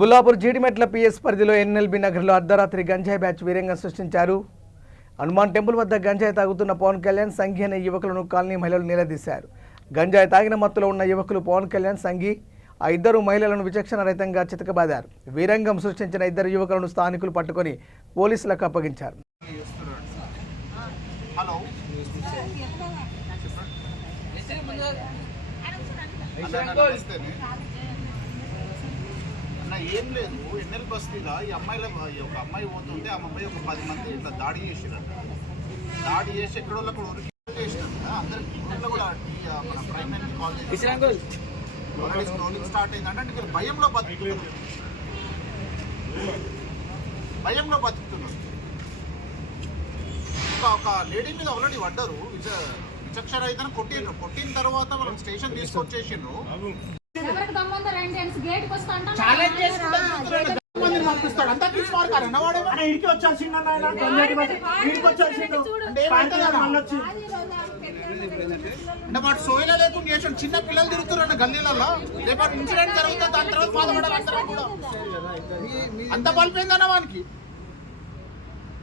బుల్లాపూర్ Jeedimetla PS పరిధిలో NLB నగర్లో అర్ధరాత్రి గంజాయి బ్యాచ్ వీరంగం సృష్టించారు. హనుమాన్ టెంపుల్ వద్ద గంజాయి తాగుతున్న పవన్ కళ్యాణ్ సంఘి అనే యువకులను కాలనీ మహిళలు నిలదీశారు. గంజాయి తాగిన మత్తులో ఉన్న యువకులు పవన్ కళ్యాణ్ సంఘి ఆ ఇద్దరు మహిళలను విచక్షణ రహితంగా చితకబాదారు. వీరంగం సృష్టించిన ఇద్దరు యువకులను స్థానికులు పట్టుకొని పోలీసులకు అప్పగించారు. ఏం లేదు ఎన్ఎల్ బస్తీలో ఈ అమ్మాయిల ఒక అమ్మాయి పోతుంటే ఆ అమ్మాయి ఒక 10 మంది ఇట్లా దాడి చేసిరంట. దాడి చేసి ఎక్కడో ఉరికి చేసిరంట. అందరికి కూడా మన ప్రైమరీ కాలేజ్ స్క్రోలింగ్ స్టార్ట్ అయిందంటే ఇక్కడ భయంలో బతుకుతున్నారు. ఒక లేడీ మీద ఆల్రెడీ పడ్డారు. విచక్షణ అయితే కొట్టిన తర్వాత మనం స్టేషన్ తీసుకొచ్చేసిండ్రు. అంటే వాడు సోయిలా లేకుండా చేసాడు. చిన్న పిల్లలు తిరుగుతున్నారు గల్లీలలో. రేపు ఇన్సిడెంట్ జరుగుతుంది, దాని తర్వాత బాధపడాలి. అంత బలిపోయిందన్న వానికి.